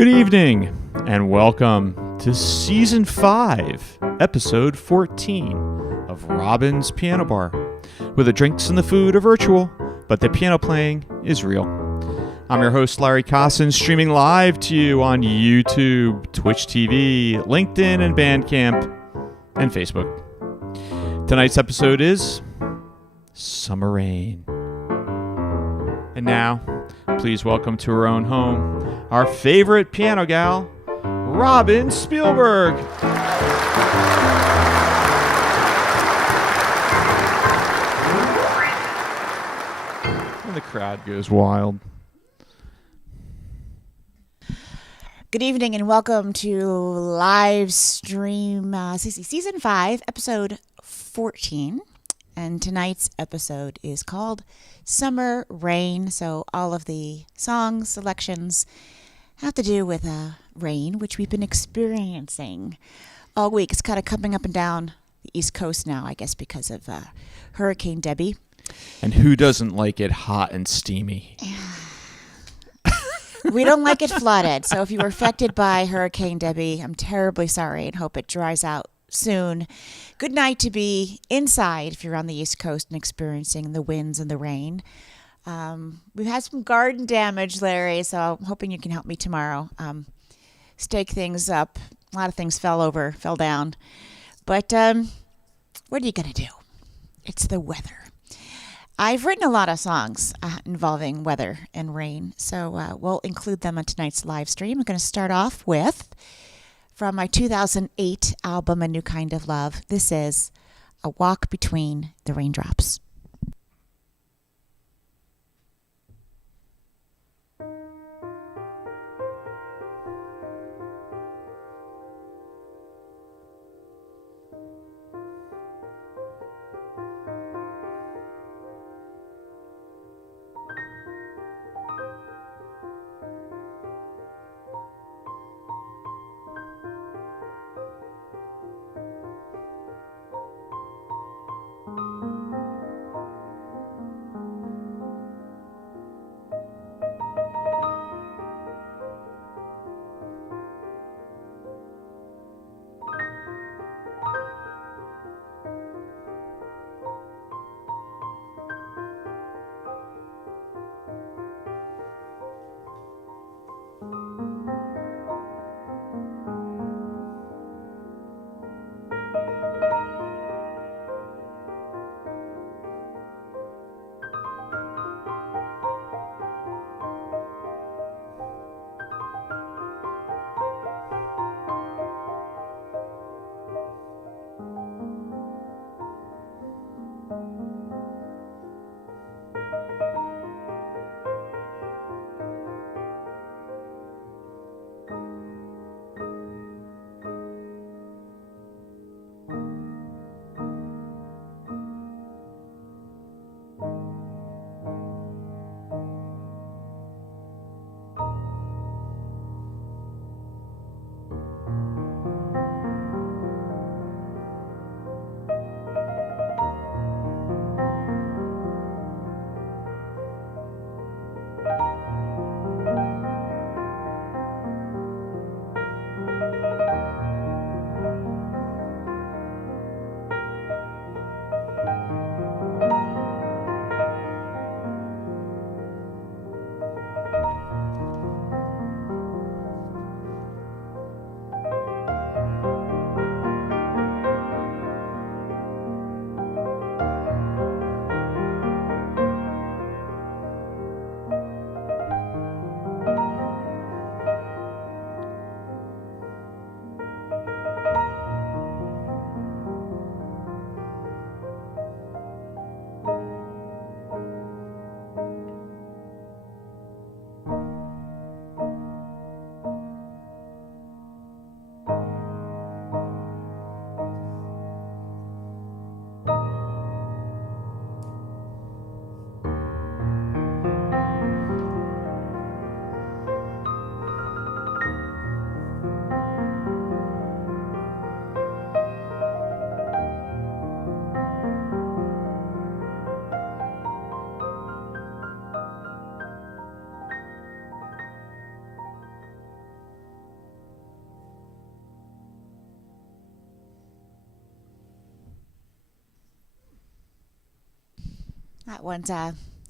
Good evening, and welcome to Season 5, Episode 14 of Robin's Piano Bar, where the drinks and the food are virtual, but the piano playing is real. I'm your host, Larry Kosson, streaming live to you on YouTube, Twitch TV, LinkedIn, and Bandcamp, and Facebook. Tonight's episode is Summer Rain. And now, please welcome to her own home, our favorite piano gal, Robin Spielberg. And the crowd goes wild. Good evening and welcome to live stream Season 5, Episode 14. And tonight's episode is called Summer Rain. So all of the song selections have to do with rain, which we've been experiencing all week. It's kind of coming up and down the East Coast now, I guess, because of Hurricane Debbie. And who doesn't like it hot and steamy? We don't like it flooded. So if you were affected by Hurricane Debbie, I'm terribly sorry and hope it dries out soon. Good night to be inside if you're on the East Coast and experiencing the winds and the rain. We've had some garden damage, Larry, so I'm hoping you can help me tomorrow. Stake things up. A lot of things fell down. But what are you going to do? It's the weather. I've written a lot of songs involving weather and rain, so we'll include them on tonight's live stream. I'm going to start off with, from my 2008 album, A New Kind of Love, this is A Walk Between the Raindrops.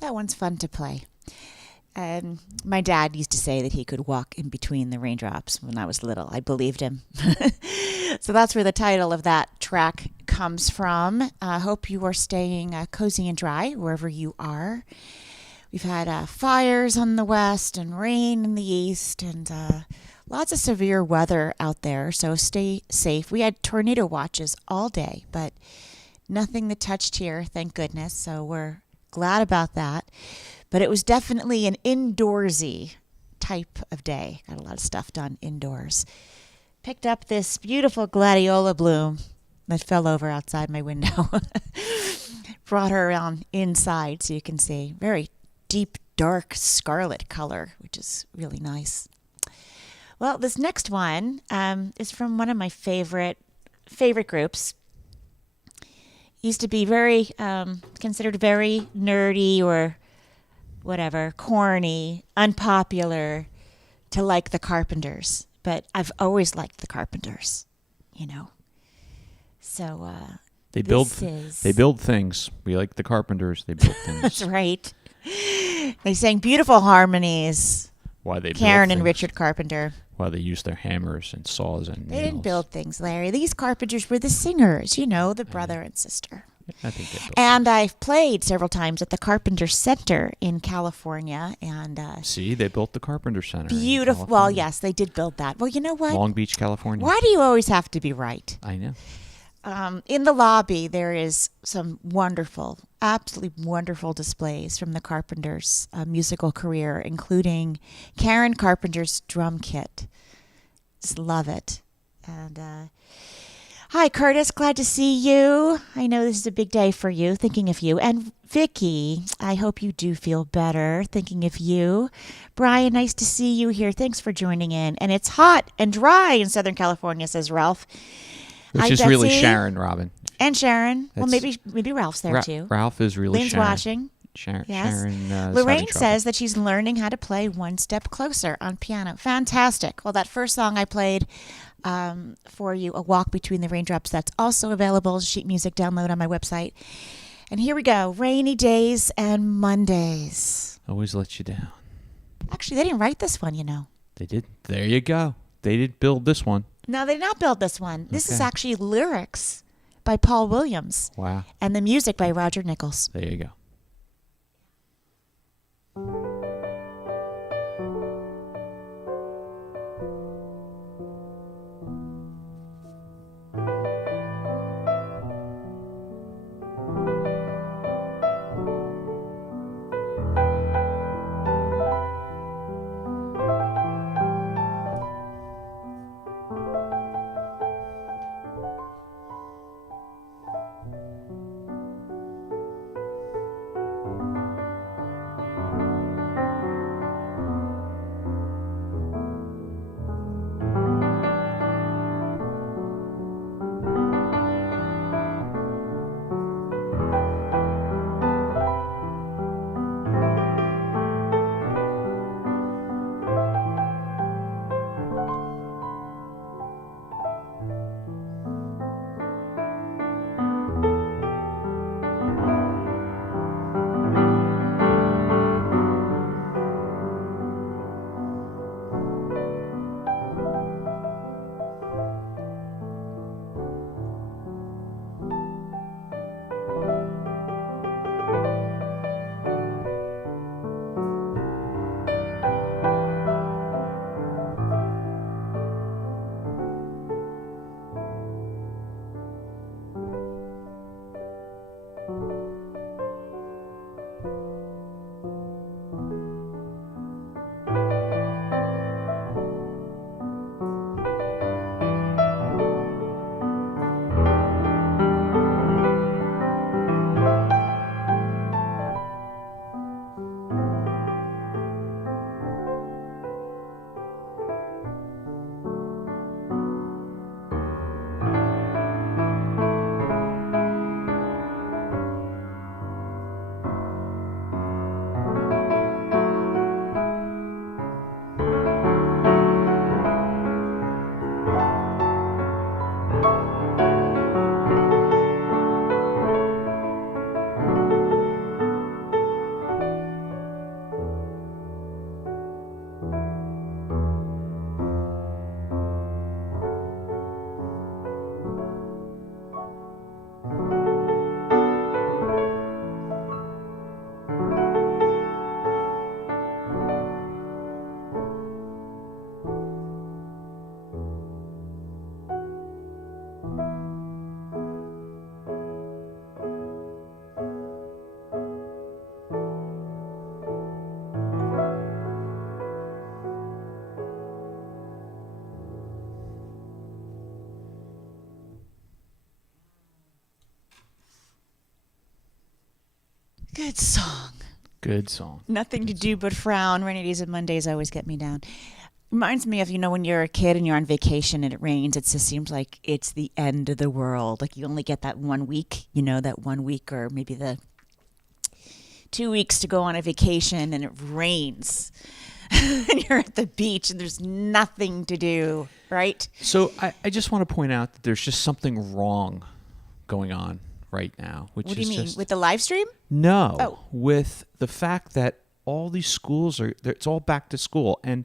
That one's fun to play. My dad used to say that he could walk in between the raindrops when I was little. I believed him. So that's where the title of that track comes from. I hope you are staying cozy and dry wherever you are. We've had fires on the west and rain in the east and lots of severe weather out there, so stay safe. We had tornado watches all day, but nothing that touched here, thank goodness, so we're glad about that. But it was definitely an indoorsy type of day. Got a lot of stuff done indoors. Picked up this beautiful gladiola bloom that fell over outside my window. Brought her around inside so you can see. Very deep, dark scarlet color, which is really nice. Well, this next one is from one of my favorite groups. Used to be very considered very nerdy or whatever, corny, unpopular to like the Carpenters. But I've always liked the Carpenters, you know. So they build things. We like the Carpenters. They build things. That's right. They sang beautiful harmonies. Why they Karen and Richard Carpenter. Why they used their hammers and saws and nails. They didn't build things, Larry. These Carpenters were the singers, you know, the brother and sister. I think they built And I've played several times at the Carpenter Center in California. And see, they built the Carpenter Center. Beautiful. Well, yes, they did build that. Well, you know what? Long Beach, California. Why do you always have to be right? I know. In the lobby, there is some wonderful, absolutely wonderful displays from the Carpenters' musical career, including Karen Carpenter's drum kit. Just love it. And hi, Curtis. Glad to see you. I know this is a big day for you. Thinking of you. And Vicky, I hope you do feel better. Thinking of you. Brian, nice to see you here. Thanks for joining in. And it's hot and dry in Southern California, says Ralph. Which Hi, is Betsy. really Sharon, Robin. And Sharon. Well, That's- maybe Ralph's there too. Ralph is really Lynn's Sharon. watching. Sharon. Yes. Sharon is having Lorraine trouble. says that she's learning how to play One Step Closer on piano. Fantastic. Well, that first song I played for you, A Walk Between the Raindrops, that's also available as sheet music download on my website. And here we go. Rainy Days and Mondays. Always let you down. Actually, they didn't write this one, you know. They did. There you go. They did build this one. No, they did not build this one. This is Okay. actually lyrics by Paul Williams Wow. and the music by Roger Nichols. There you go. Good song. Good song. Nothing to do but frown. Rainy days and Mondays always get me down. Reminds me of, when you're a kid and you're on vacation and it rains, it just seems like it's the end of the world. Like you only get that 1 week, that 1 week or maybe the 2 weeks to go on a vacation and it rains. And you're at the beach and there's nothing to do, right? So I just want to point out that there's just something wrong going on right now. What do you mean? With the live stream? No. Oh. With the fact that all these schools it's all back to school. And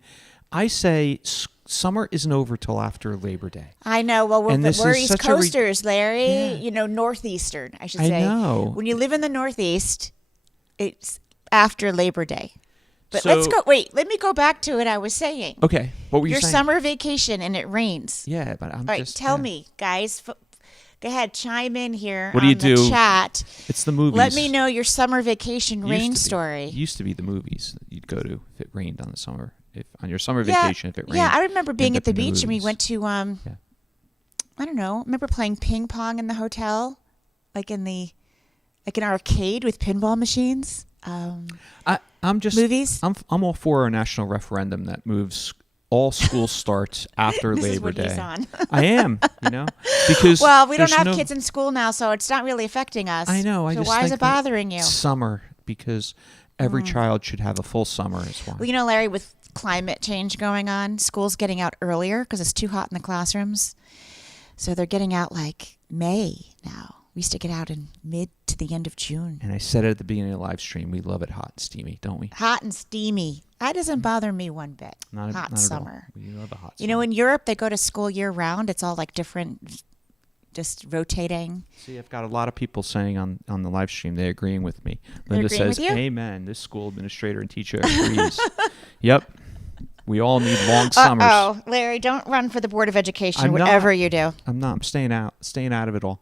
I say summer isn't over till after Labor Day. I know. Well, we're East Coasters, Larry. Yeah. Northeastern, I should say. I know. When you live in the Northeast, it's after Labor Day. But So- let's go. Wait, let me go back to what I was saying. Okay. What were you Your saying? summer vacation and it rains. Yeah, but I'm All right, just... tell yeah. me, guys. Go ahead, chime in here What do on you the do? chat. It's the movies. Let me know your summer vacation Used rain to be. story. It used to be the movies that you'd go to if it rained on the summer. If on your summer vacation, if it rained. Yeah, I remember being end at the up in beach and we movies. went to I don't know. I remember playing ping pong in the hotel, like in an arcade with pinball machines. I'm just Movies? I'm all for a national referendum that moves all school starts after This is Labor what Day. he's on. I am, because Well, we don't there's have no- kids in school now, so it's not really affecting us. I know. I So just why is think it that bothering you? Summer, because every child should have a full summer is why. Well, Larry, with climate change going on, school's getting out earlier because it's too hot in the classrooms. So they're getting out like May now. We used to get out in mid to the end of June. And I said it at the beginning of the live stream, we love it hot and steamy, don't we? Hot and steamy. That doesn't bother me one bit. Not hot at summer. all. We love a hot summer. In Europe, they go to school year round. It's all like different, just rotating. See, I've got a lot of people saying on the live stream, they're agreeing with me. They're Linda agreeing says, with you? amen. This school administrator and teacher agrees. Yep. We all need long summers. Oh, Larry, don't run for the Board of Education, I'm not. whatever you do. I'm not. I'm staying out of it all.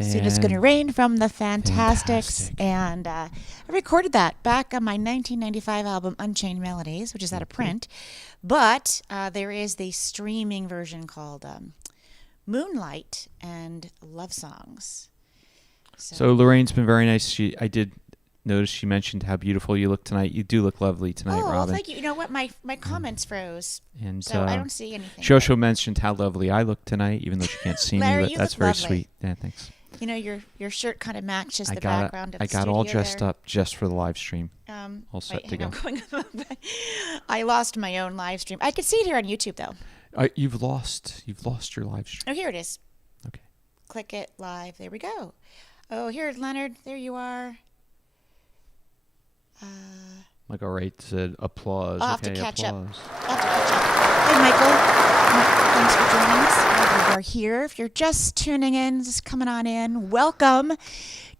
Soon It's Gonna Rain from the Fantastics. And I recorded that back on my 1995 album Unchained Melodies, which is out of print. But there is the streaming version called Moonlight and Love Songs. So Lorraine's been very nice. I did notice she mentioned how beautiful you look tonight. You do look lovely tonight, Robin. Oh, thank you. You know what? My comments froze, and so I don't see anything. She also mentioned how lovely I look tonight, even though she can't see Larry, me. But that's very sweet. Yeah, thanks. You know, your shirt kind of matches the background of the studio. I got all dressed up just for the live stream. All set to go. I lost my own live stream. I could see it here on YouTube though. You've lost your live stream. Oh, here it is. Okay. Click it live. There we go. Oh, here, Leonard. There you are. Like, all right, said applause. I'll have to catch up. Applause. Hey, Michael. Thanks for joining us. Glad you are here. If you're just tuning in, just coming on in, welcome.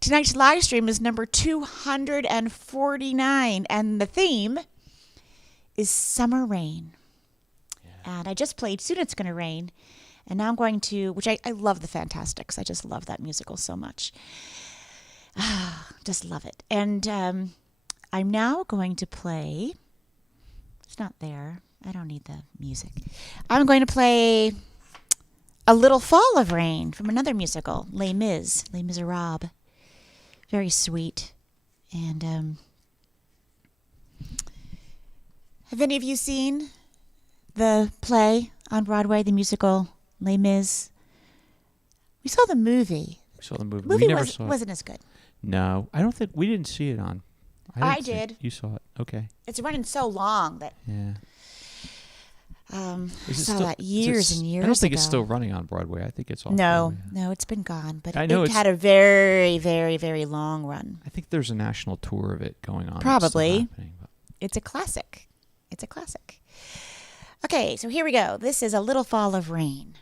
Tonight's live stream is number 249, and the theme is summer rain. Yeah. And I just played Soon It's Gonna Rain, and now I'm going to, which I love the Fantastics. I just love that musical so much. Just love it. And I'm now going to play, it's not there. I don't need the music. I'm going to play A Little Fall of Rain from another musical, Les Mis, Les Miserables. Very sweet. And have any of you seen the play on Broadway, the musical Les Mis? We saw the movie. We saw the movie. The movie we never saw it. Wasn't as good. No, I don't think we didn't see it on. I did. You saw it. Okay. It's running so long that. Yeah. I saw that years and years ago. I don't think it's still running on Broadway. I think it's off No, Broadway. no, it's been gone. But it had a very, very, very long run. I think there's a national tour of it going on. Probably. It's a classic. It's a classic. Okay, so here we go. This is A Little Fall of Rain.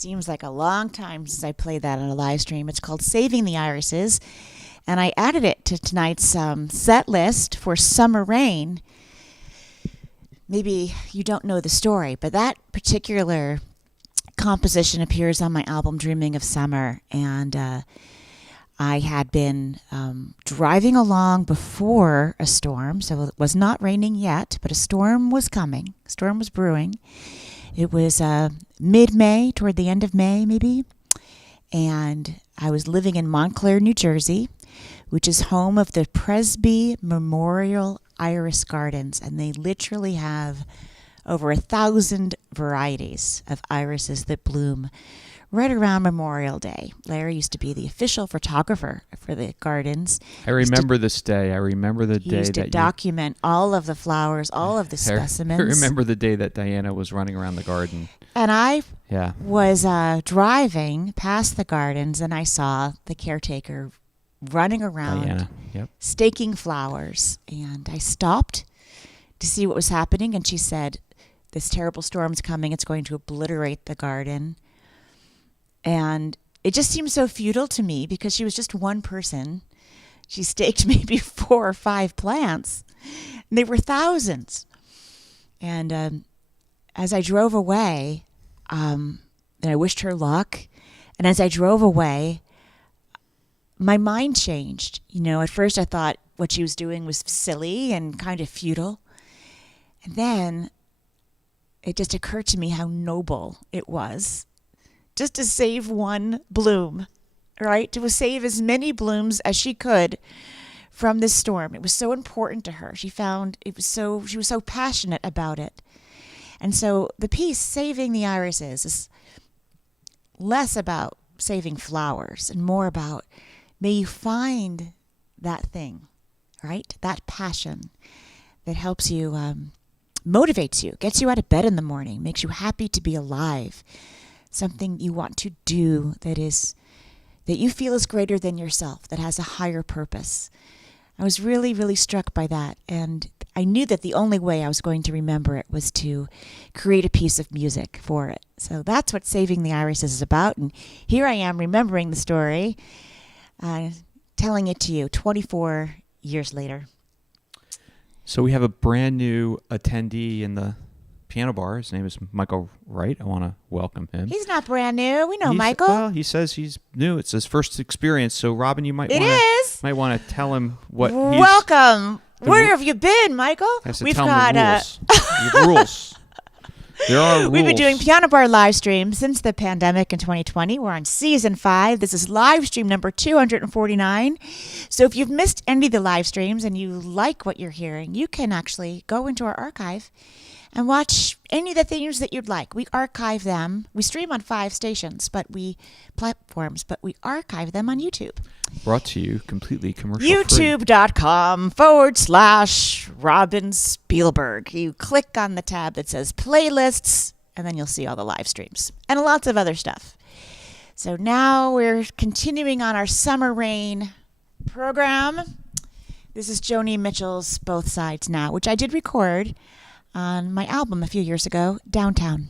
Seems like a long time since I played that on a live stream. It's called Saving the Irises, and I added it to tonight's set list for Summer Rain. Maybe you don't know the story, but that particular composition appears on my album Dreaming of Summer, and I had been driving along before a storm, so it was not raining yet, but a storm was coming. A storm was brewing. It was mid-May, toward the end of May, maybe, and I was living in Montclair, New Jersey, which is home of the Presby Memorial Iris Gardens, and they literally have over 1,000 varieties of irises that bloom right around Memorial Day. Larry used to be the official photographer for the gardens. I remember this day. I remember the day He used to document all of the flowers, all of the specimens. I remember the day that Diana was running around the garden. And I was driving past the gardens, and I saw the caretaker running around, Diana, yep. staking flowers. And I stopped to see what was happening, and she said, "This terrible storm's coming. It's going to obliterate the garden." And it just seemed so futile to me because she was just one person. She staked maybe 4 or 5 plants. And they were thousands. And as I drove away, and I wished her luck. And as I drove away, my mind changed. You know, at first I thought what she was doing was silly and kind of futile. And then it just occurred to me how noble it was just to save one bloom, right? To save as many blooms as she could from this storm. It was so important to her. She was so passionate about it. And so the piece, Saving the Irises, is less about saving flowers and more about, may you find that thing, right? That passion that helps you, motivates you, gets you out of bed in the morning, makes you happy to be alive. Something you want to do that you feel is greater than yourself, that has a higher purpose. I was really, really struck by that. And I knew that the only way I was going to remember it was to create a piece of music for it. So that's what Saving the Irises is about. And here I am remembering the story, telling it to you 24 years later. So we have a brand new attendee in the piano bar. His name is Michael Wright. I want to welcome him. He's not brand new. We know Michael. Well, he says he's new. It's his first experience. So, Robin, you might want to tell him what. Welcome. Where have you been, Michael? We've got rules. You have rules. There are rules. We've been doing Piano Bar live streams since the pandemic in 2020. We're on season 5. This is live stream number 249. So if you've missed any of the live streams and you like what you're hearing, you can actually go into our archive and watch any of the things that you'd like. We archive them. We stream on 5 platforms, but we archive them on YouTube. Brought to you completely commercial-free. YouTube.com/Robin Spielberg. You click on the tab that says playlists, and then you'll see all the live streams and lots of other stuff. So now we're continuing on our Summer Rain program. This is Joni Mitchell's Both Sides Now, which I did record on my album a few years ago, Downtown.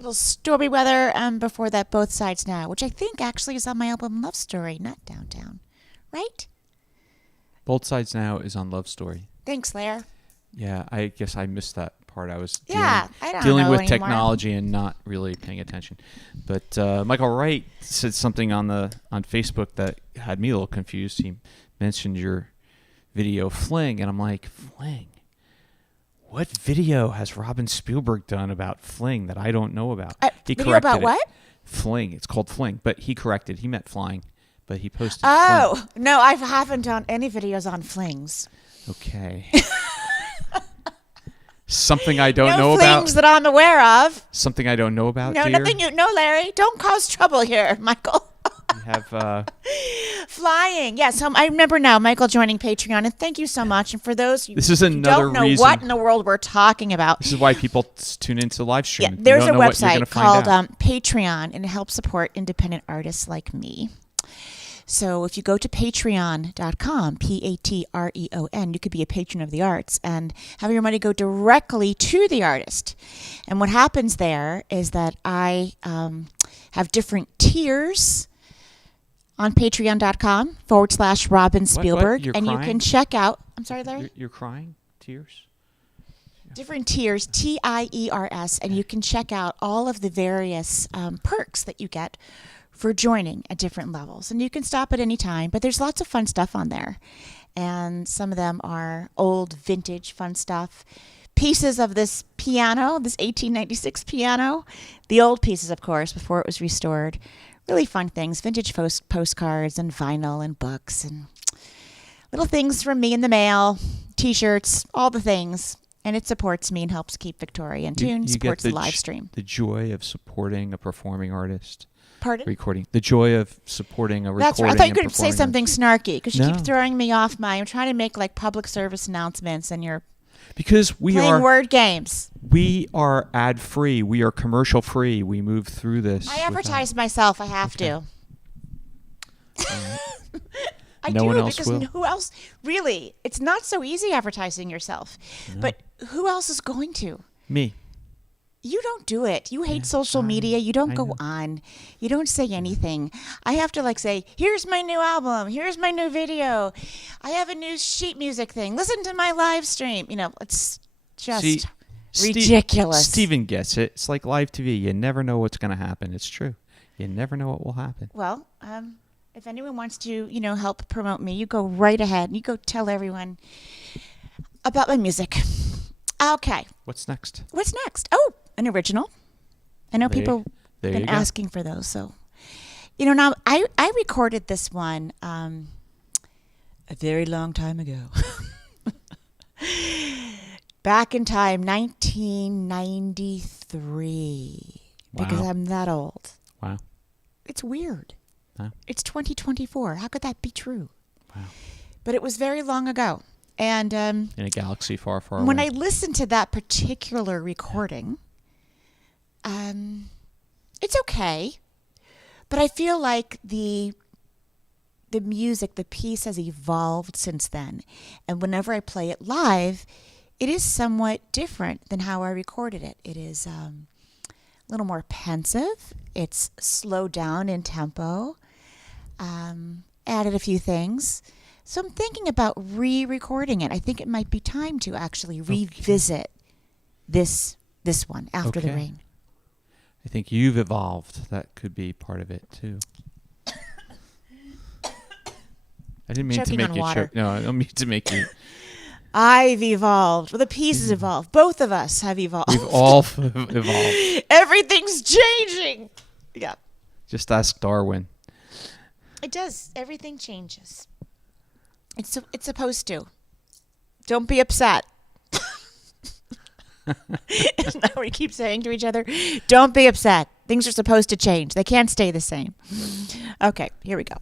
little stormy weather. Before that, Both Sides Now, which I think actually is on my album Love Story, not Downtown. Right? Both Sides Now is on Love Story. Thanks, Lair. Yeah, I guess I missed that part. I was I don't dealing know with anymore. technology and not really paying attention. But Michael Wright said something on Facebook that had me a little confused. He mentioned your video Fling, and I'm like, Fling? What video has Robin Spielberg done about Fling that I don't know about? He video about corrected it. what? Fling. It's called Fling, but he corrected. He meant flying, but he posted Oh, Fling. no, I haven't done any videos on flings. Okay. Something I don't know No about. flings that I'm aware of. Something I don't know about, No, dear. nothing No, Larry. Don't cause trouble here, Michael. We have Flying. Yeah, so I remember now Michael joining Patreon, and thank you so much. And for those who This is another don't know reason. what in the world we're talking about, This is why people tune into the live stream. yeah, You there's don't a know what you're gonna website find called out. Patreon, and it helps support independent artists like me. So if you go to patreon.com, Patreon, you could be a patron of the arts and have your money go directly to the artist. And what happens there is that I have different tiers on patreon.com/Robin Spielberg. You're and crying? you can check out, I'm sorry, Larry? You're crying? Tears? Different tiers, TIERS, and you can check out all of the various perks that you get for joining at different levels. And you can stop at any time, but there's lots of fun stuff on there. And some of them are old, vintage, fun stuff. Pieces of this piano, this 1896 piano. The old pieces, of course, before it was restored. Really fun things, vintage postcards and vinyl and books and little things from me in the mail, T-shirts, all the things. And it supports me and helps keep Victoria in tune, supports the live stream. The joy of supporting a performing artist. Pardon? Recording. The joy of supporting a recording. That's right. I thought you and could say performing something snarky because you No. keep throwing me off I'm trying to make like public service announcements and you're because we playing are word games. We are ad free. We are commercial free. We move through this. I advertise myself. I have to. I No do one else because will. who else? Really, it's not so easy advertising yourself. No. But who else is going to? Me. You don't do it. You hate Yeah, social media. You don't I go know. on. You don't say anything. I have to say, here's my new album. Here's my new video. I have a new sheet music thing. Listen to my live stream. It's just See, ridiculous. Steven gets it. It's like live TV. You never know what's going to happen. It's true. You never know what will happen. Well, if anyone wants to, help promote me, you go right ahead and you go tell everyone about my music. Okay. What's next? What's next? Oh, an original. I know people there been you go. asking for those. So, now I recorded this one a very long time ago. Back in time, 1993. Because Wow. I'm that old. Wow. It's weird. Huh? It's 2024. How could that be true? Wow. But it was very long ago. And In a galaxy far, far when away. I listened to that particular recording, it's okay. But I feel like the music, the piece has evolved since then. And whenever I play it live, it is somewhat different than how I recorded it. It is a little more pensive. It's slowed down in tempo. Added a few things. So I'm thinking about re-recording it. I think it might be time to actually revisit this one, After the Okay. Rain. I think you've evolved. That could be part of it, too. I didn't mean to Choking make on you water. choke. No, I don't mean to make you. I've evolved. Well, the pieces evolved. Both of us have evolved. We've all evolved. Everything's changing. Yeah. Just ask Darwin. It does. Everything changes. It's supposed to. Don't be upset. Isn't that what we keep saying to each other? Don't be upset. Things are supposed to change. They can't stay the same. Okay, here we go.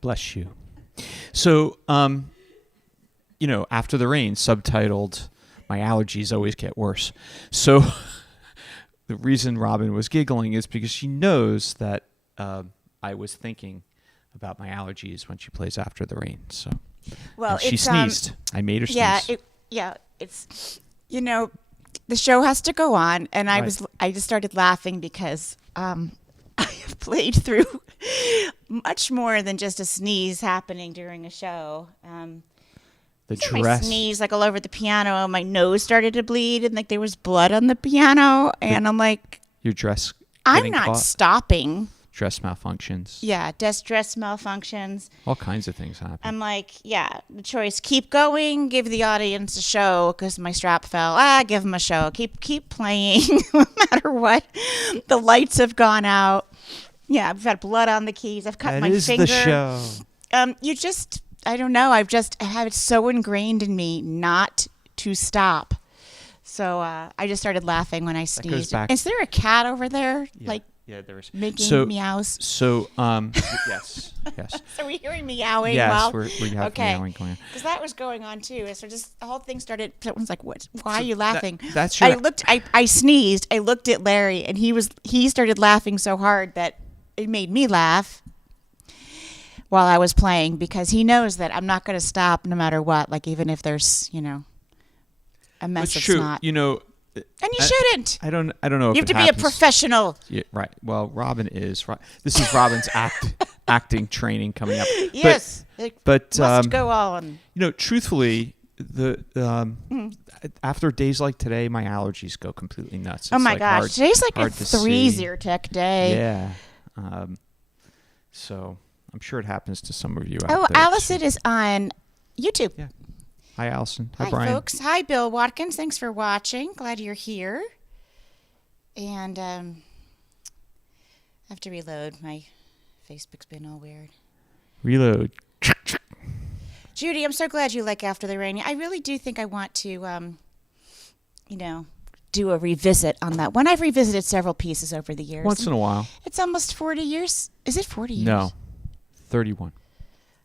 Bless you. So, After the Rain, subtitled, My Allergies Always Get Worse. So the reason Robin was giggling is because she knows that I was thinking about my allergies when she plays After the Rain. So she sneezed. I made her sneeze. It's the show has to go on, and I just started laughing because I have played through much more than just a sneeze happening during a show. The dress. My sneeze all over the piano. My nose started to bleed, and there was blood on the piano. And I'm like, your dress. I'm not caught. Stopping. Dress malfunctions. Yeah, dress malfunctions. All kinds of things happen. I'm like, the choice: keep going, give the audience a show because my strap fell. Give them a show. Keep playing, no matter what. The lights have gone out. Yeah, I've had blood on the keys. I've cut my finger. That is the show. I don't know. I have it so ingrained in me not to stop. So I just started laughing when I sneezed. Is there a cat over there? Yeah, there is. Making meows. So, yes. So we're hearing meowing. Yes, we have meowing going on. Because that was going on too. So just the whole thing started. Someone's like, "What? Why are you laughing?" That's your. I sneezed. I looked at Larry, and he started laughing so hard that it made me laugh while I was playing because he knows that I'm not going to stop no matter what. Even if there's a mess of snot. And you shouldn't. I don't know. You have to be a professional. Yeah, right. Well, Robin is. This is Robin's acting training coming up. Yes, but must go on. Truthfully, after days like today, my allergies go completely nuts. Oh my gosh, today's a 3 Zyrtec day. Yeah. So I'm sure it happens to some of you out there. Allison is on YouTube. Yeah. Hi, Allison. Hi, Brian. Folks. Hi, Bill Watkins. Thanks for watching. Glad you're here. And I have to reload. My Facebook's been all weird. Reload. Judy, I'm so glad you like After the Rain. I really do think I want to, do a revisit on that one. I've revisited several pieces over the years. Once in a while. It's almost 40 years. Is it 40 years? No, 31.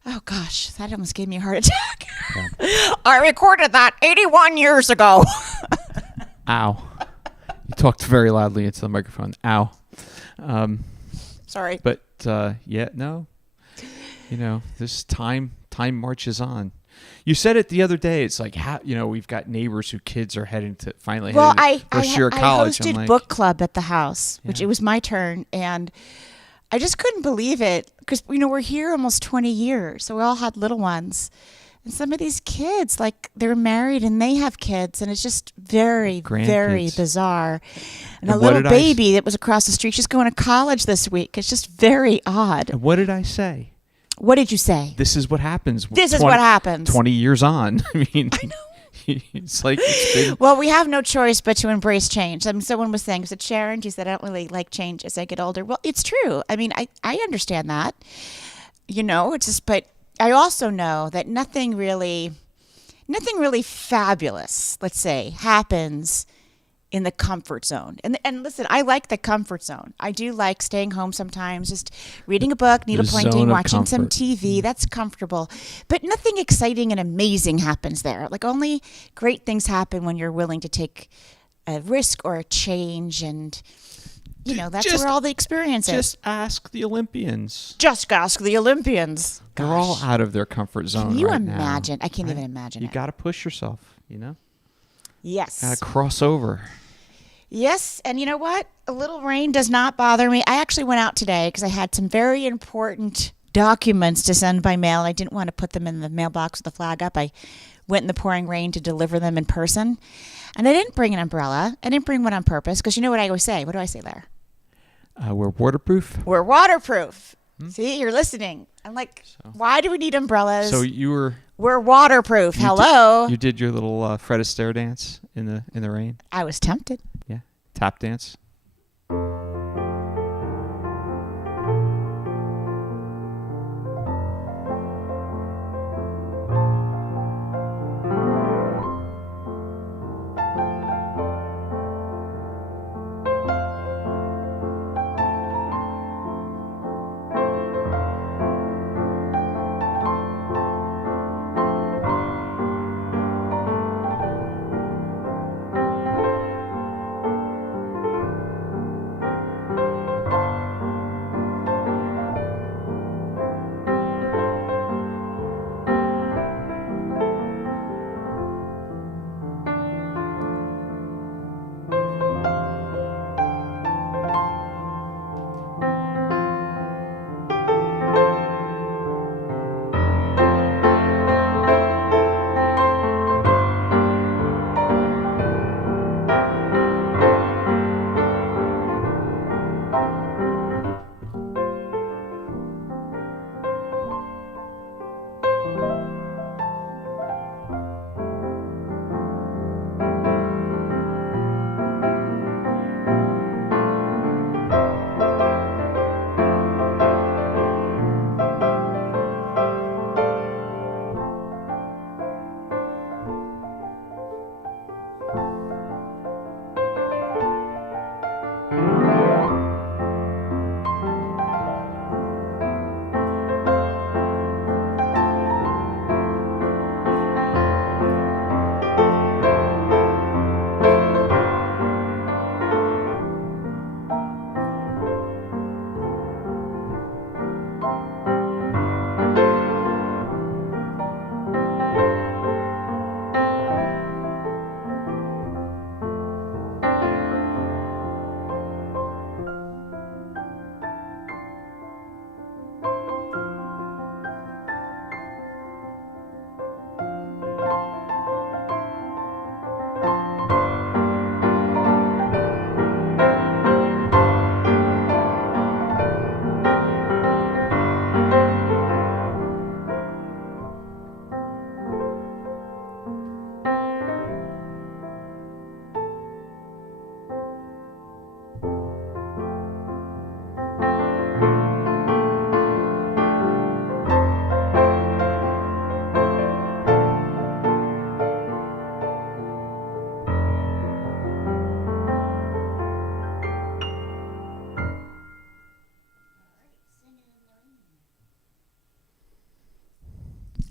Oh, gosh. That almost gave me a heart attack. Yeah. I recorded that 81 years ago. Ow. You talked very loudly into the microphone. Ow. Sorry. But, no. This time marches on. You said it the other day. It's like, we've got neighbors whose kids are heading to first year of college. I hosted book club at the house, which it was my turn, and I just couldn't believe it because, we're here almost 20 years, so we all had little ones. And some of these kids, they're married and they have kids, and it's just very, very bizarre. And a little baby that was across the street, she's going to college this week. It's just very odd. And what did I say? What did you say? This is what happens. This is what happens. 20 years on. I mean, I know. It's like it's been Well, we have no choice but to embrace change. I mean, someone was saying, was it Sharon? She said, I don't really like change as I get older. Well, it's true. I mean, I understand that. It's just, but I also know that nothing really fabulous, let's say, happens in the comfort zone. And listen, I like the comfort zone. I do like staying home sometimes, just reading a book, needle The zone pointing, of watching some comfort. TV. That's comfortable. But nothing exciting and amazing happens there. Like only great things happen when you're willing to take a risk or a change, and that's Just- where all the experience is. Just ask the Olympians. Just ask the Olympians. They're all out of their comfort zone Can you right now. imagine? I can't even imagine You it. got to push yourself, Yes. Got to cross over. Yes, and you know what? A little rain does not bother me. I actually went out today because I had some very important documents to send by mail. I didn't want to put them in the mailbox with the flag up. I went in the pouring rain to deliver them in person. And I didn't bring an umbrella. I didn't bring one on purpose because you know what I always say? What do I say there? We're waterproof. We're waterproof. See, you're listening. I'm like, why do we need umbrellas? So you were We're waterproof. Hello. you did your little Fred Astaire dance in the rain. I was tempted. Yeah, tap dance.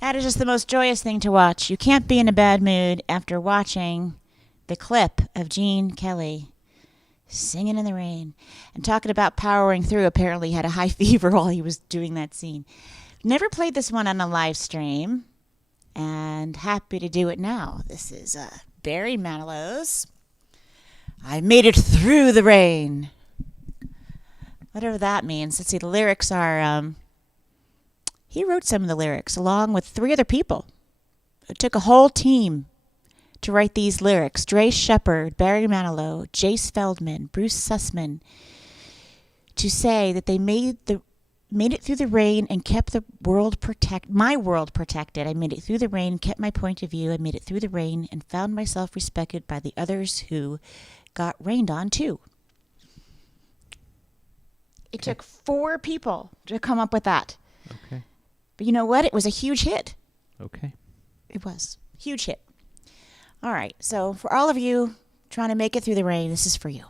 That is just the most joyous thing to watch. You can't be in a bad mood after watching the clip of Gene Kelly singing in the rain and talking about powering through. Apparently he had a high fever while he was doing that scene. Never played this one on a live stream, and happy to do it now. This is Barry Manilow's I Made It Through the Rain. Whatever that means. Let's see, the lyrics are... he wrote some of the lyrics along with 3 other people. It took a whole team to write these lyrics. Dre Shepard, Barry Manilow, Jace Feldman, Bruce Sussman, to say that they made made it through the rain and kept my world protected. I made it through the rain, kept my point of view. I made it through the rain and found myself respected by the others who got rained on too. It took 4 people to come up with that. Okay. But you know what? It was a huge hit. Okay. It was. Huge hit. All right. So for all of you trying to make it through the rain, this is for you.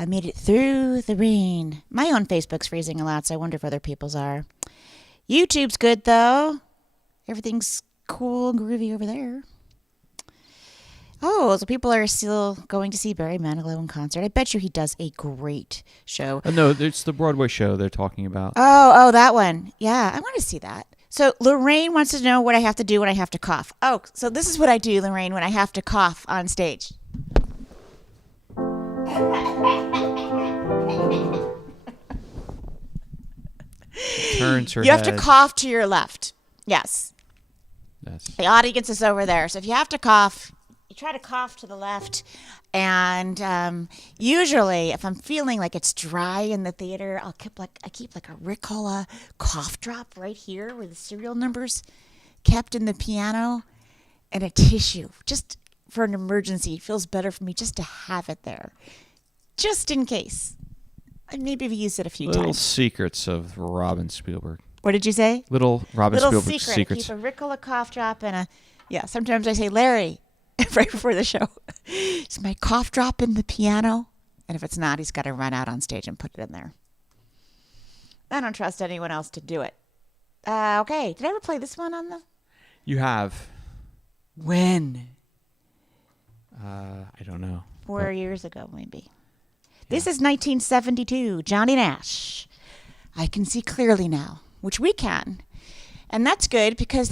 I made it through the rain. My own Facebook's freezing a lot, so I wonder if other people's are. YouTube's good, though. Everything's cool and groovy over there. Oh, so people are still going to see Barry Manilow in concert. I bet you he does a great show. No, it's the Broadway show they're talking about. Oh, that one. Yeah, I want to see that. So Lorraine wants to know what I have to do when I have to cough. Oh, so this is what I do, Lorraine, when I have to cough on stage. Turns her You have head. to cough to your left. Yes. The audience is over there. So if you have to cough, you try to cough to the left. And usually, if I'm feeling like it's dry in the theater, I keep like a Ricola cough drop right here where the serial numbers kept in the piano, and a tissue just for an emergency. It feels better for me just to have it there, just in case. And maybe I've used it a few Little times. secrets of Robin Spielberg. What did you say? Little Robin Little Spielberg secret. secrets. I keep a Ricola cough drop and sometimes I say, Larry, right before the show, is my cough drop in the piano? And if it's not, he's got to run out on stage and put it in there. I don't trust anyone else to do it. Okay. Did I ever play this one on the... You have. When? I don't know. 4 years ago, maybe. Yeah. This is 1972. Johnny Nash. I can see clearly now, which we can. And that's good because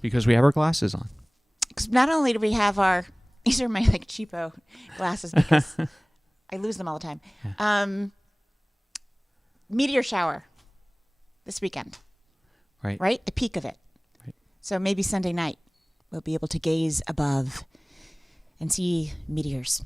because we have our glasses on. Because not only do we have these are my like cheapo glasses because I lose them all the time. Yeah. Meteor shower this weekend. Right? The peak of it. Right. So maybe Sunday night we'll be able to gaze above and see meteors.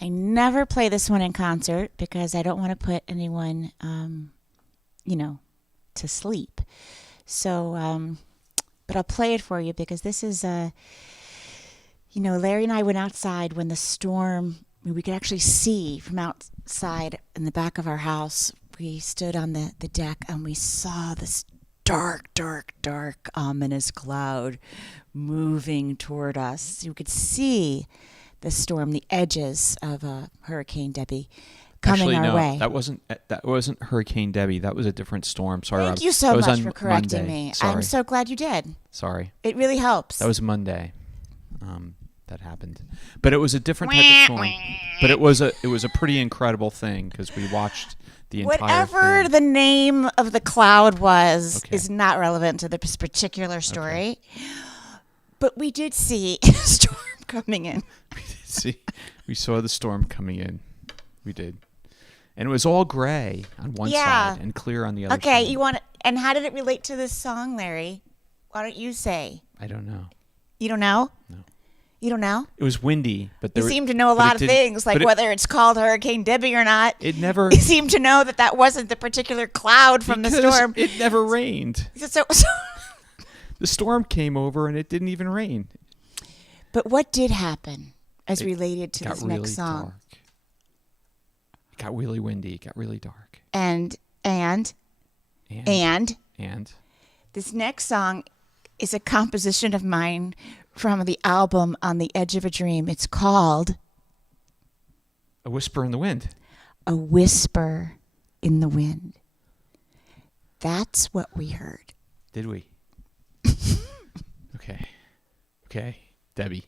I never play this one in concert because I don't want to put anyone, to sleep. So, but I'll play it for you because this is, Larry and I went outside when the storm, we could actually see from outside in the back of our house. We stood on the deck and we saw this dark, dark, dark, ominous cloud moving toward us. You could see the storm, the edges of Hurricane Debbie coming our way. That wasn't Hurricane Debbie. That was a different storm. Sorry, Thank you so much for correcting me. Sorry. I'm so glad you did. Sorry. It really helps. That was Monday. That happened, but it was a different type of storm. But it was a pretty incredible thing because we watched the entire Whatever thing. the name of the cloud was is not relevant to this particular story. Okay. But we did see a storm coming in. We saw the storm coming in. We did. And it was all gray on one side and clear on the other side. Okay, and how did it relate to this song, Larry? Why don't you say? I don't know. You don't know? No. You don't know? It was windy, but you seem to know a lot of things, like whether it's called Hurricane Debbie or not. It never. You seem to know that wasn't the particular cloud from the storm. It never rained. So the storm came over and it didn't even rain. But what did happen as related to this next song? Dark. It got really windy. It got really dark. And this next song is a composition of mine from the album On the Edge of a Dream. It's called A Whisper in the Wind. A Whisper in the Wind. That's what we heard. Did we? Okay. Okay, Debbie.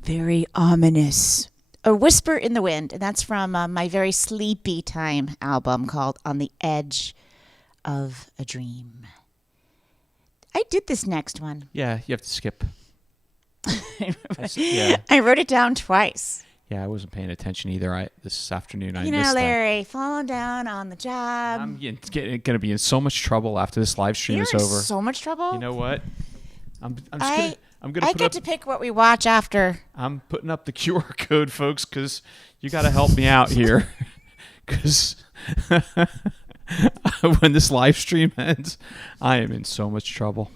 Very ominous. A Whisper in the Wind, and that's from my very sleepy time album called On the Edge of a Dream. I did this next one. Yeah, you have to skip. I wrote it down twice. Yeah, I wasn't paying attention either. This afternoon I You missed know, that. Larry, falling down on the job. I'm going to be in so much trouble after this live stream is You're over. in so much trouble. You know what? I'm gonna I put get up, to pick what we watch after. I'm putting up the QR code, folks, because you got to help me out here. Because when this live stream ends, I am in so much trouble.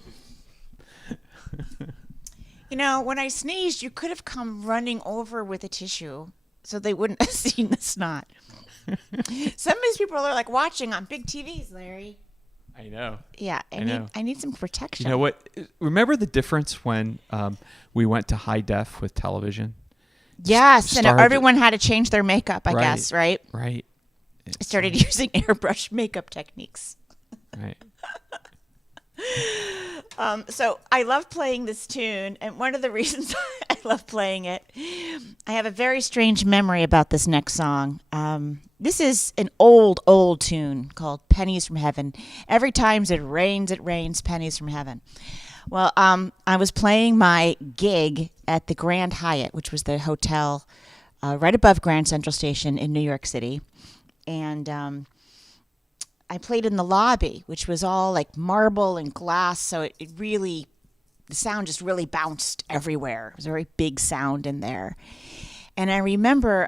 You know, when I sneezed, you could have come running over with a tissue so they wouldn't have seen the snot. Some of these people are like watching on big TVs, Larry. I know. Yeah, I need some protection. You know what? Remember the difference when we went to high def with television? Yes, and everyone had to change their makeup, I guess, right? Right. I started using airbrush makeup techniques. Right. So I love playing this tune, and one of the reasons I love playing it, I have a very strange memory about this next song. This is an old tune called Pennies from Heaven. Every time it rains pennies from heaven. Well, I was playing my gig at the Grand Hyatt, which was the hotel right above Grand Central Station in New York City. And I played in the lobby, which was all like marble and glass, so it really, the sound just really bounced everywhere. It was a very big sound in there. And I remember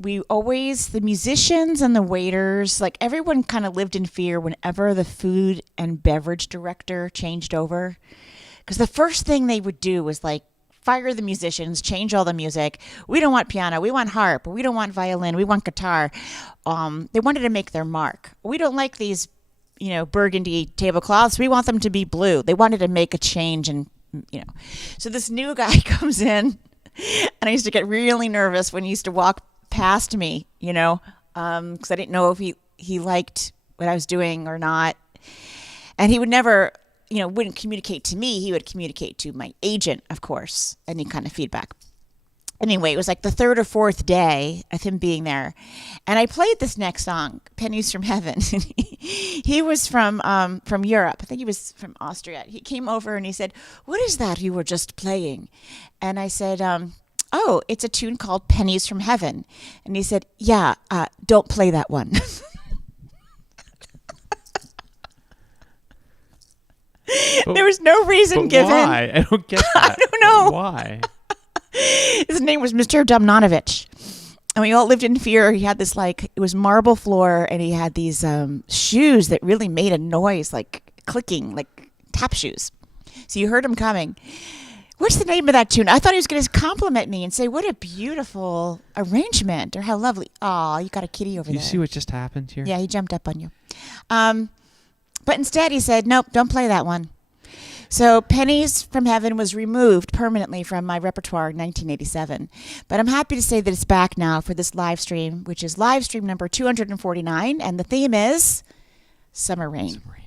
the musicians and the waiters, like everyone kind of lived in fear whenever the food and beverage director changed over. Because the first thing they would do was like fire the musicians, change all the music. We don't want piano, we want harp. We don't want violin, we want guitar. They wanted to make their mark. We don't like these, burgundy tablecloths. We want them to be blue. They wanted to make a change, and So this new guy comes in, and I used to get really nervous when he used to walk past me, because I didn't know if he liked what I was doing or not. And he would never, wouldn't communicate to me. He would communicate to my agent, of course, any kind of feedback. Anyway, it was like the third or fourth day of him being there. And I played this next song, Pennies from Heaven. He was from Europe. I think he was from Austria. He came over and he said, "What is that you were just playing?" And I said, "Oh, it's a tune called Pennies from Heaven." And he said, "Yeah, don't play that one." There was no reason given. Why? I don't get that. I don't know. Why? His name was Mr. Domnanovich. And we all lived in fear. He had this, it was marble floor, and he had these shoes that really made a noise, like clicking, like tap shoes. So you heard him coming. What's the name of that tune? I thought he was going to compliment me and say, "What a beautiful arrangement," or "How lovely." Aw, you got a kitty over there. You see what just happened here? Yeah, he jumped up on you. But instead he said, "Nope, don't play that one." So Pennies from Heaven was removed permanently from my repertoire in 1987. But I'm happy to say that it's back now for this live stream, which is live stream number 249. And the theme is Summer Rain. Summer Rain.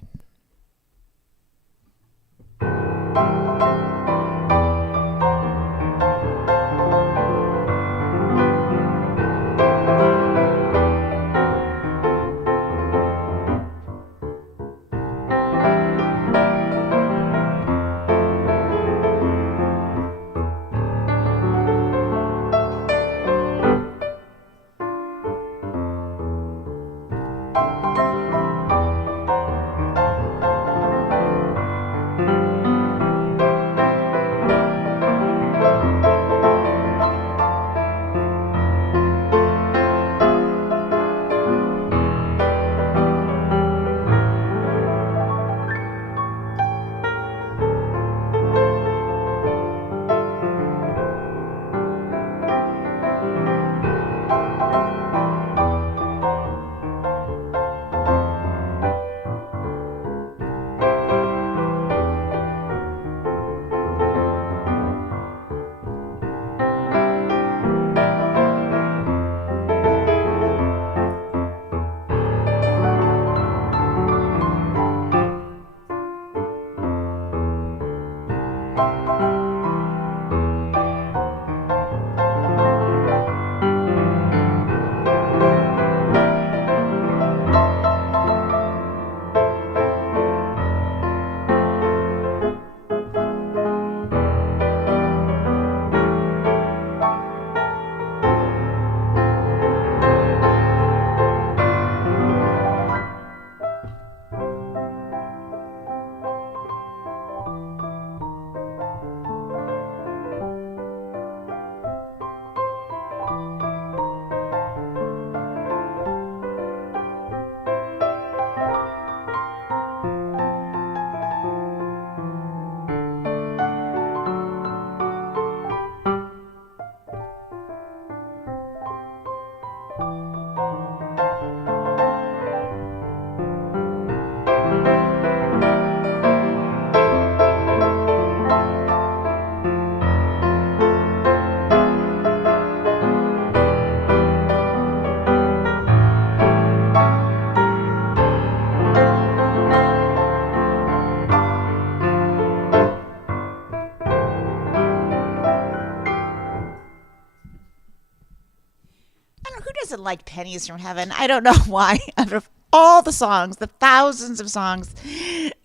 doesn't like Pennies from Heaven. I don't know why. Out of all the songs, the thousands of songs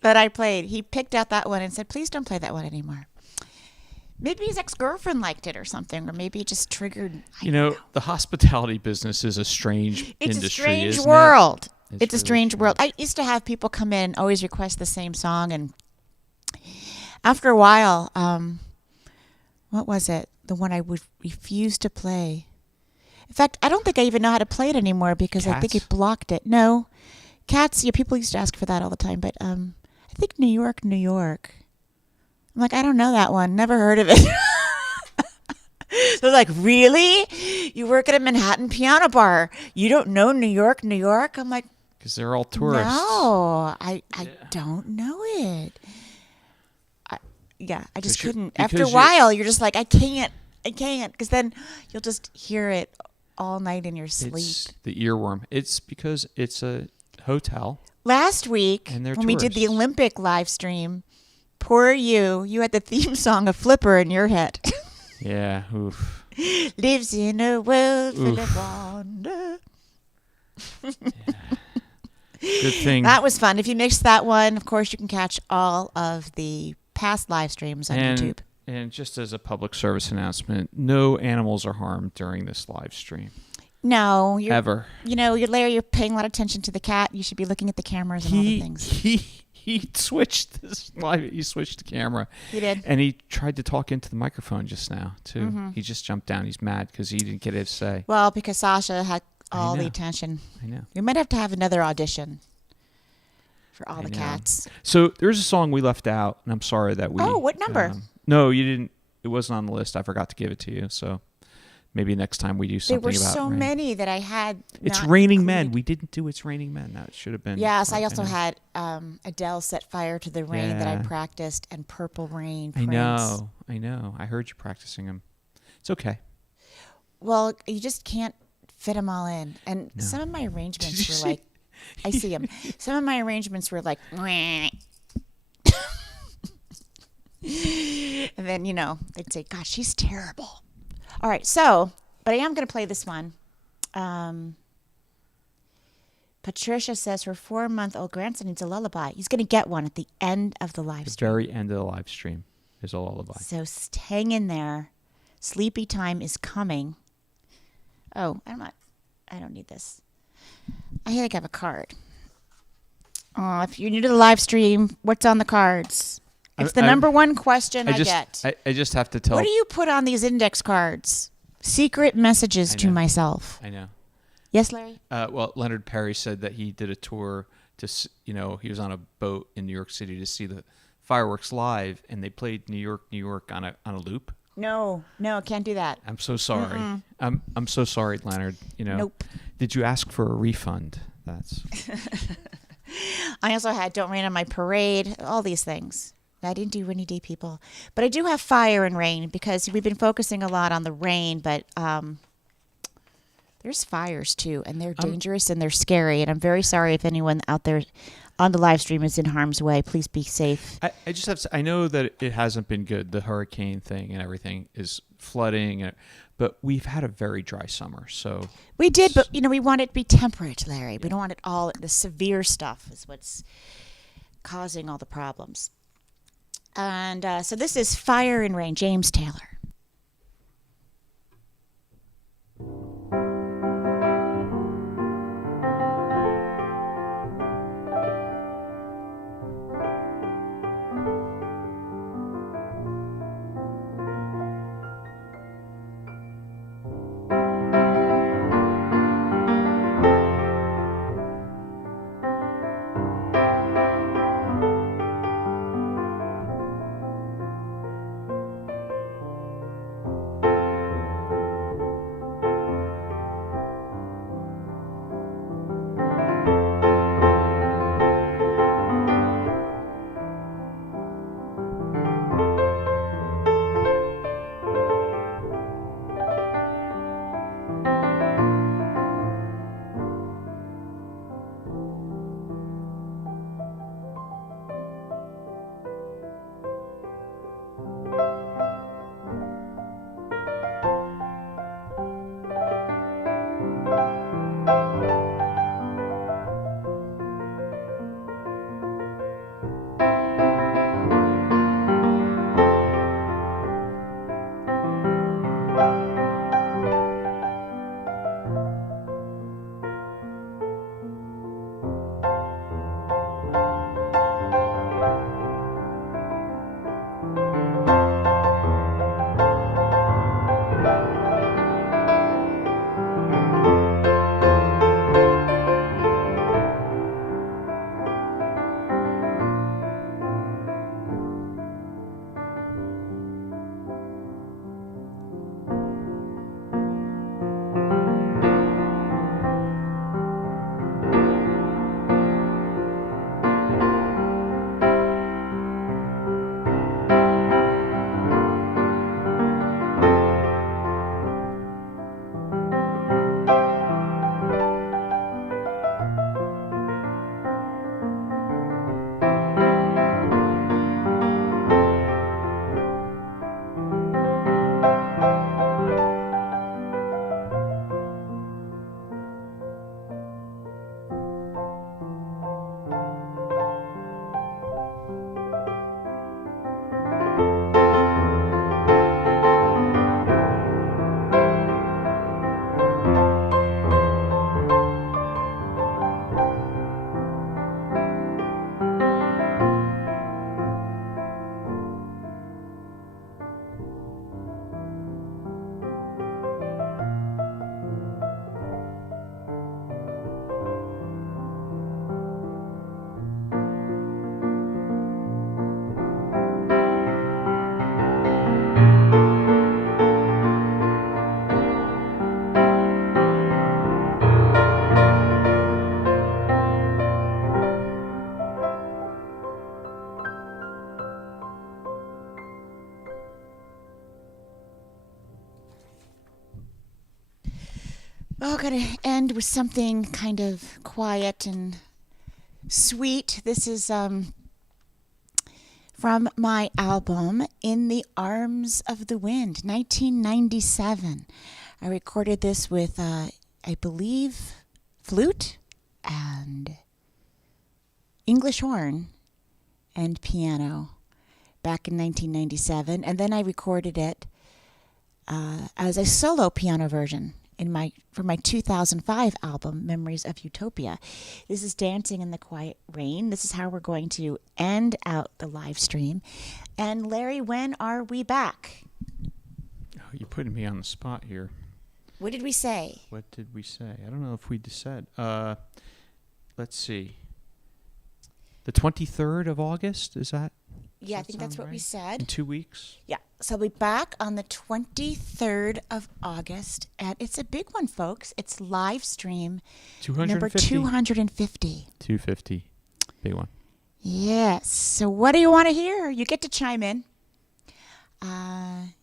that I played, he picked out that one and said, please don't play that one anymore. Maybe his ex-girlfriend liked it or something, or maybe it just triggered. You know, the hospitality business is a strange industry. It's a strange isn't world. It? It's a strange world. I used to have people come in and always request the same song, and after a while, what was it? The one I would refuse to play. In fact, I don't think I even know how to play it anymore because I think it blocked it. No, Cats. Yeah, people used to ask for that all the time, but I think New York, New York. I'm like, I don't know that one. Never heard of it. They're like, really? You work at a Manhattan piano bar. You don't know New York, New York? I'm like, because they're all tourists. No, I don't know it. I just couldn't. After a while, you're just like, I can't. Because then you'll just hear it all night in your sleep. It's the earworm. It's because it's a hotel. Last week, when we did the Olympic live stream, poor you had the theme song of Flipper in your head. Yeah, oof. Lives in a world full of wonder. Yeah. Good thing. That was fun. If you mixed that one, of course, you can catch all of the past live streams on YouTube. And just as a public service announcement, no animals are harmed during this live stream. No. Ever. You know, Larry, you're paying a lot of attention to the cat. You should be looking at the cameras and all the things. He switched this live. He switched the camera. He did. And he tried to talk into the microphone just now, too. Mm-hmm. He just jumped down. He's mad because he didn't get his say. Well, because Sasha had all the attention. I know. We might have to have another audition for all the cats. So there's a song we left out, and I'm sorry that we... Oh, what number? No, you didn't. It wasn't on the list. I forgot to give it to you, so... Maybe next time we do something about There were so rain. many that I had. It's Raining Men. We didn't do It's Raining Men. That should have been. Yes, I also had Adele Set Fire to the Rain that I practiced, and Purple Rain. Prince. I know. I heard you practicing them. It's okay. Well, you just can't fit them all in. And some of my arrangements were like, I see them. Some of my arrangements were like, and then, they'd say, gosh, she's terrible. All right, but I am going to play this one. Patricia says her 4-month-old grandson needs a lullaby. He's going to get one at the end of the live stream. The very end of the live stream is a lullaby. So hang in there. Sleepy time is coming. Oh, I don't need this. I think I have a card. If you're new to the live stream, what's on the cards? It's the number one question I get. I just have to tell. What do you put on these index cards? Secret messages to myself. I know. Yes, Larry? Well, Leonard Perry said that he did a tour to, he was on a boat in New York City to see the fireworks live, and they played New York, New York on a loop. No, can't do that. I'm so sorry. I'm so sorry, Leonard. Nope. Did you ask for a refund? That's. I also had Don't Rain on My Parade, all these things. I didn't do Rainy Day People. But I do have Fire and Rain because we've been focusing a lot on the rain, but there's fires too, and they're dangerous and they're scary. And I'm very sorry if anyone out there on the live stream is in harm's way. Please be safe. I just have to, I know that it hasn't been good. The hurricane thing and everything is flooding, but we've had a very dry summer. So we did, but we want it to be temperate, Larry. We don't want it all. The severe stuff is what's causing all the problems. And so this is Fire and Rain, James Taylor. Oh, gotta end with something kind of quiet and sweet. This is from my album In the Arms of the Wind, 1997. I recorded this with, I believe, flute and English horn and piano back in 1997. And then I recorded it as a solo piano version for my 2005 album, Memories of Utopia. This is Dancing in the Quiet Rain. This is how we're going to end out the live stream. And Larry, when are we back? Oh, you're putting me on the spot here. What did we say? What did we say? I don't know if we just said. Let's see. The 23rd of August, is that? Yeah, I think that's what we said. In 2 weeks? Yeah. So we'll be back on the 23rd of August. And it's a big one, folks. It's live stream 250. number 250. 250. Big one. Yes. So what do you want to hear? You get to chime in.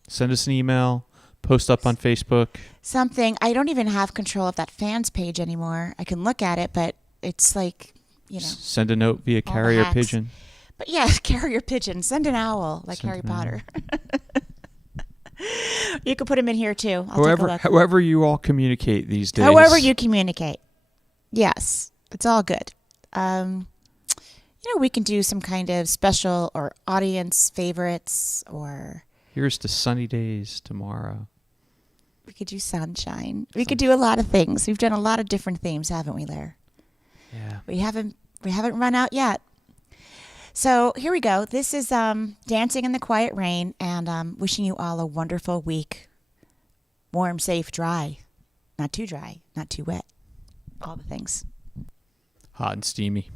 Send us an email. Post up on Facebook. Something. I don't even have control of that fans page anymore. I can look at it, but it's like, Send a note via carrier pigeon. But yeah, carrier pigeon. Send an owl like Harry Potter. You can put them in here too. However you all communicate these days. However you communicate. Yes, it's all good. We can do some kind of special or audience favorites, or here's to sunny days tomorrow. We could do sunshine. We could do a lot of things. We've done a lot of different themes, haven't we, Lair? Yeah. We haven't run out yet. So here we go. This is Dancing in the Quiet Rain, and wishing you all a wonderful week. Warm, safe, dry. Not too dry, not too wet. All the things. Hot and steamy.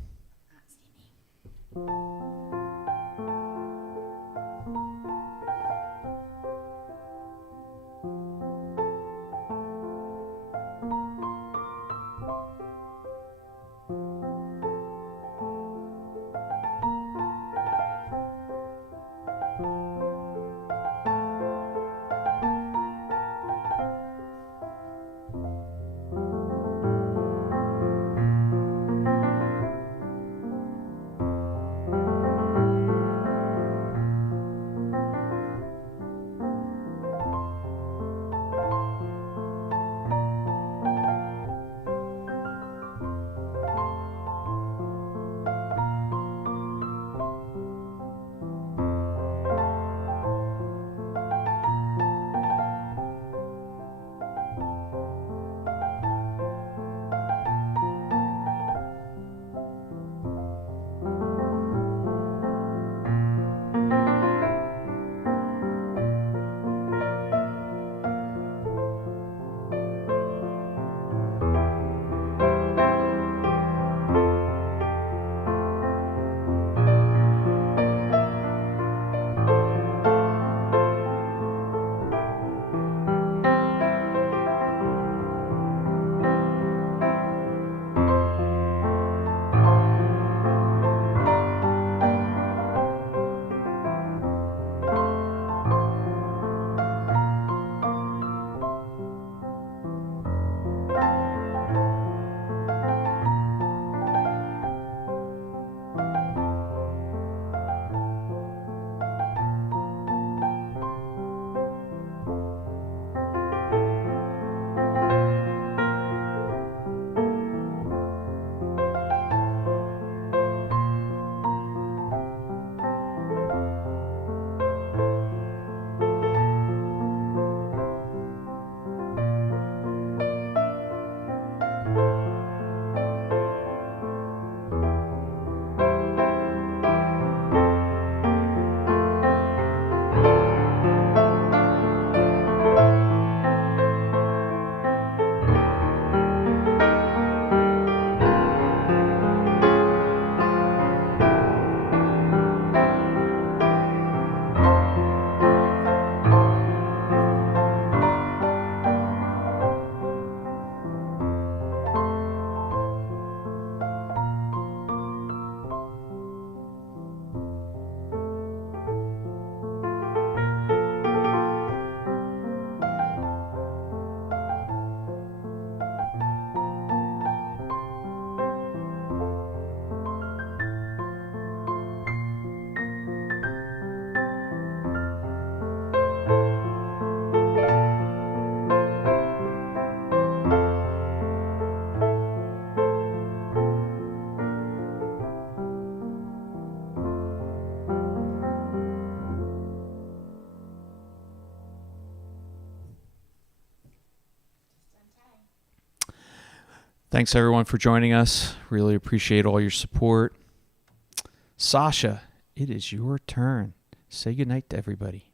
Thanks, everyone, for joining us. Really appreciate all your support. Sasha, it is your turn. Say goodnight to everybody.